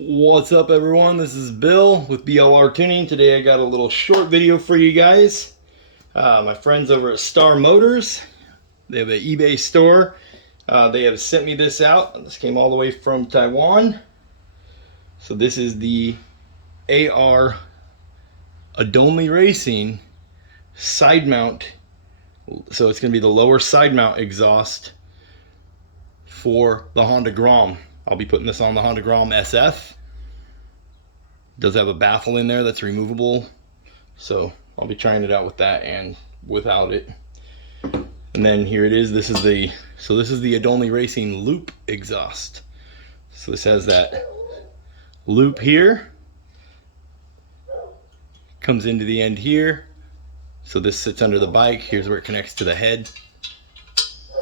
What's up, everyone? This is Bill with BLR Tuning. Today I got a little short video for you guys. My friends over at Star Motors, they have an eBay store. They have sent me this out. This came all the way from Taiwan. So this is the AR Aodonly Racing side mount. So it's going to be the lower side mount exhaust for the Honda Grom. I'll be putting this on the Honda Grom SF. It does have a baffle in there that's removable, so I'll be trying it out with that and without it. And then here it is. This is the Aodonly Racing loop exhaust. So this has that loop here, comes into the end here. So this sits under the bike. Here's where it connects to the head.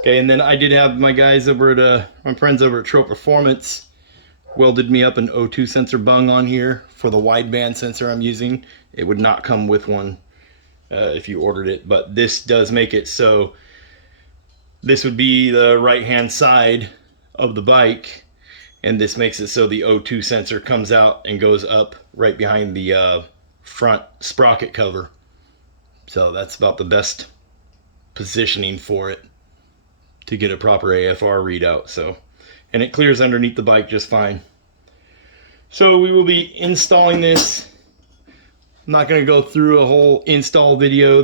Okay, and then I did have my guys over at my friends over at Tro Performance welded me up an O2 sensor bung on here for the wideband sensor I'm using. It would not come with one if you ordered it, but this does make it so this would be the right hand side of the bike, and this makes it so the O2 sensor comes out and goes up right behind the front sprocket cover. So that's about the best positioning for it to get a proper AFR readout. So, and it clears underneath the bike just fine. So we will be installing this. I'm not going to go through a whole install video.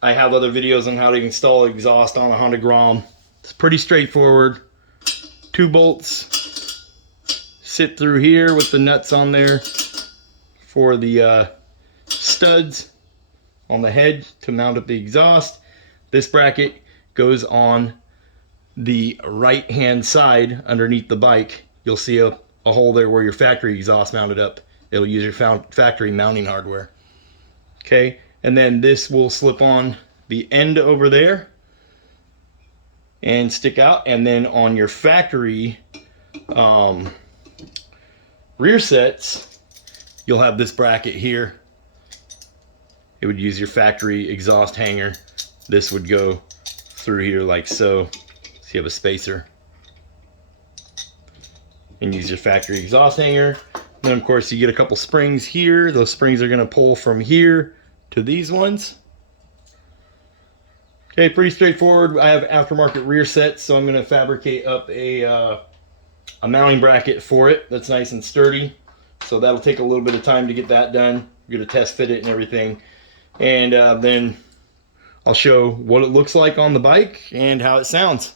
I have other videos on how to install exhaust on a Honda Grom. It's pretty straightforward. 2 bolts sit through here with the nuts on there for the studs on the head to mount up the exhaust. This bracket goes on the right hand side underneath the bike. You'll see a hole there where your factory exhaust mounted up. It'll use your factory mounting hardware. Okay, and then this will slip on the end over there and stick out, and then on your factory rear sets you'll have this bracket here. It would use your factory exhaust hanger. This would go through here like so. So you have a spacer and use your factory exhaust hanger. Then of course you get a couple springs here. Those springs are going to pull from here to these ones. Okay, pretty straightforward. I have aftermarket rear sets, so I'm going to fabricate up a mounting bracket for it that's nice and sturdy. So that'll take a little bit of time to get that done. I'm going to test fit it and everything, and then I'll show what it looks like on the bike and how it sounds.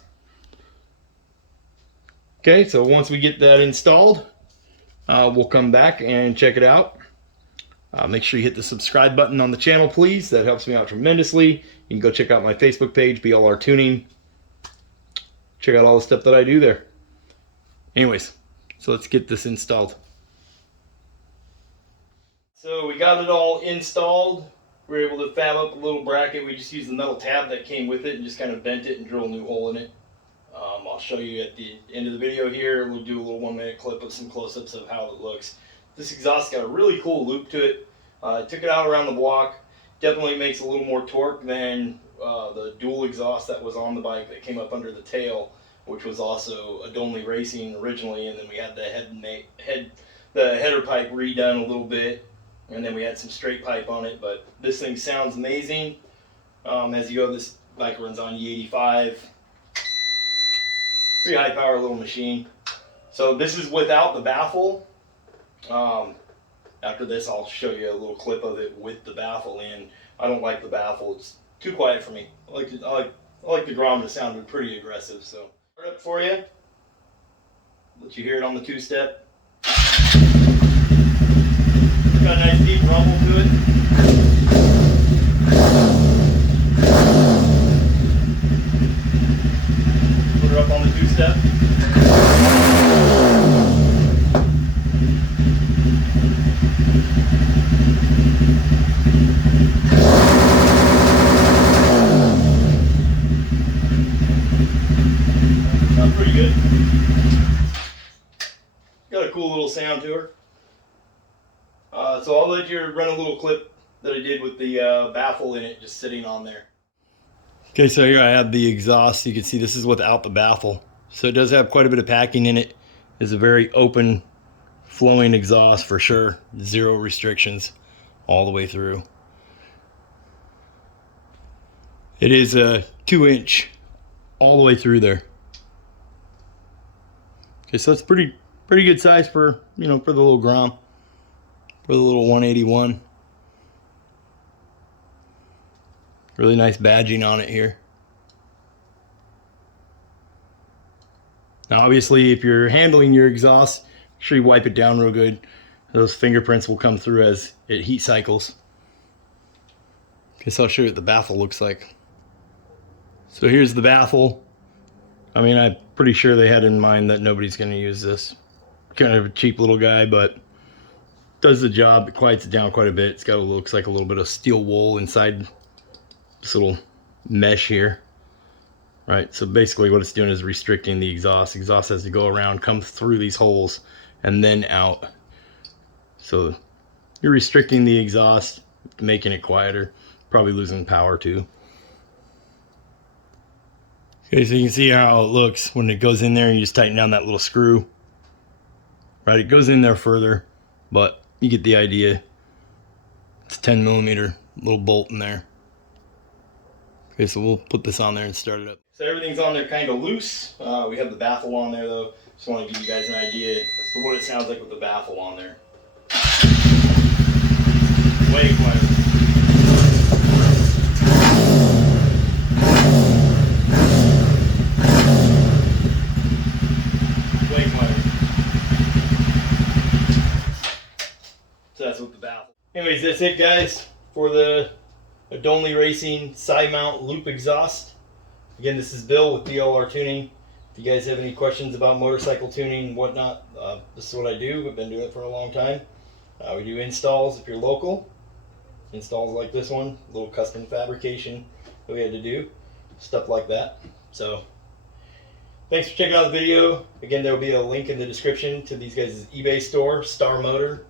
Okay, so once we get that installed, we'll come back and check it out. Make sure you hit the subscribe button on the channel, please. That helps me out tremendously. You can go check out my Facebook page, BLR Tuning. Check out all the stuff that I do there. Anyways, so let's get this installed. So we got it all installed. We were able to fab up a little bracket. We just used the metal tab that came with it and just kind of bent it and drilled a new hole in it. I'll show you at the end of the video here. We'll do a little 1-minute clip of some close-ups of how it looks. This exhaust got a really cool loop to it. I took it out around the block. Definitely makes a little more torque than the dual exhaust that was on the bike that came up under the tail, which was also Aodonly Racing originally, and then we had the header pipe redone a little bit, and then we had some straight pipe on it. But this thing sounds amazing. As you go, this bike runs on E85. Pretty high power little machine. So this is without the baffle. After this I'll show you a little clip of it with the baffle in. I don't like the baffle. It's too quiet for me. I like the Grom to sound pretty aggressive. So start up for you. Let you hear it on the 2-step. Got a nice deep rumble to it. Put her up on the 2-step. Sounds pretty good. Got a cool little sound to her. So I'll let you run a little clip that I did with the baffle in it just sitting on there. Okay, so here I have the exhaust. You can see this is without the baffle. So it does have quite a bit of packing in it. It's a very open flowing exhaust for sure. Zero restrictions all the way through. It is a 2-inch all the way through there. Okay, so it's pretty good size for, you know, for the little Grom, for the little 181. Really nice badging on it here. Now obviously if you're handling your exhaust, make sure you wipe it down real good. Those fingerprints will come through as it heat cycles. Okay, so I'll show you what the baffle looks like. So here's the baffle. I mean, I'm pretty sure they had in mind that nobody's going to use this. Kind of a cheap little guy, but does the job. It quiets it down quite a bit. It's got looks like a little bit of steel wool inside this little mesh here. Right, so basically what it's doing is restricting the exhaust. Exhaust has to go around, come through these holes, and then out. So you're restricting the exhaust, making it quieter, probably losing power too. Okay, so you can see how it looks when it goes in there and you just tighten down that little screw. Right, it goes in there further, but you get the idea. It's a 10mm little bolt in there. Okay, so we'll put this on there and start it up. So everything's on there kind of loose. We have the baffle on there though. Just want to give you guys an idea as to what it sounds like with the baffle on there. Way quieter. Way quieter. So that's with the baffle. Anyways, that's it guys for the Aodonly Racing side mount loop exhaust. Again, this is Bill with BLR Tuning. If you guys have any questions about motorcycle tuning and whatnot, this is what I do. I've been doing it for a long time. We do installs if you're local. Installs like this one, a little custom fabrication that we had to do, stuff like that. So thanks for checking out the video. Again, there will be a link in the description to these guys' eBay store, Star Motor.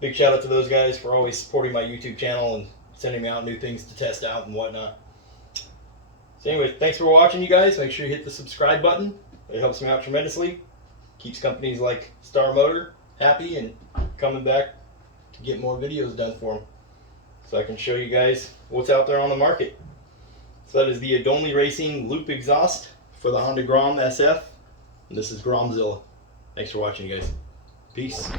Big shout out to those guys for always supporting my YouTube channel and sending me out new things to test out and whatnot. So anyway, thanks for watching you guys. Make sure you hit the subscribe button. It helps me out tremendously. Keeps companies like Star Motor happy and coming back to get more videos done for them. So I can show you guys what's out there on the market. So that is the Aodonly Racing loop exhaust for the Honda Grom SF. And this is Gromzilla. Thanks for watching you guys. Peace.